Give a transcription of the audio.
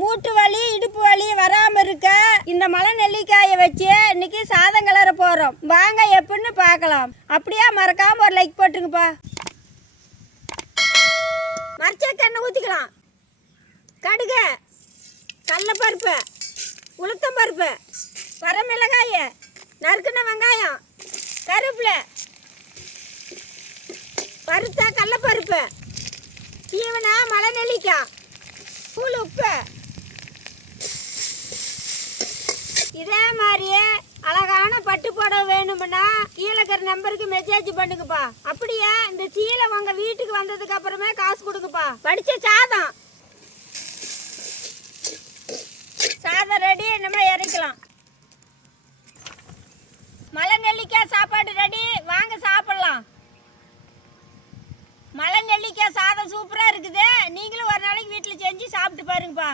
மூட்டு வலி இடுப்பு வலி வராம இருக்க இந்த மலை நெல்லிக்காயை வச்சு இன்னைக்கு சாதம் கிளற போறோம். வாங்க எப்படின்னு பார்க்கலாம். அப்படியே மறக்காம ஒரு லைக் போட்டுருங்கப்பா. மரச்செண்ணெய் ஊற்றிக்கலாம். கடுகு, கடலைப்பருப்பு, உளுத்தம்பருப்பு, வரமிளகாய், நறுக்குன வெங்காயம், கருவேப்பிலை, பருத்த கடலைப்பருப்பு, சீவன மலை நெல்லிக்காய், தூள் உப்பு. இதே மாதிரியே அழகான பட்டு புடவை வேணும்னா கீழே இருக்கிற நம்பருக்கு மெசேஜ் பண்ணுங்கப்பா. அப்படியே இந்த சீலை உங்க வீட்டுக்கு வந்ததுக்கு அப்புறமே காசு கொடுங்கப்பா. படிச்ச சாதம் ரெடி. நம்ம இறக்கலாம். மலை நெல்லிக்காய் சாப்பாடு ரெடி. வாங்க சாப்பிடலாம். மலை நெல்லிக்காய் சாதம் சூப்பரா இருக்குது. நீங்களும் ஒரு நாளைக்கு வீட்டில் செஞ்சு சாப்பிட்டு பாருங்கப்பா.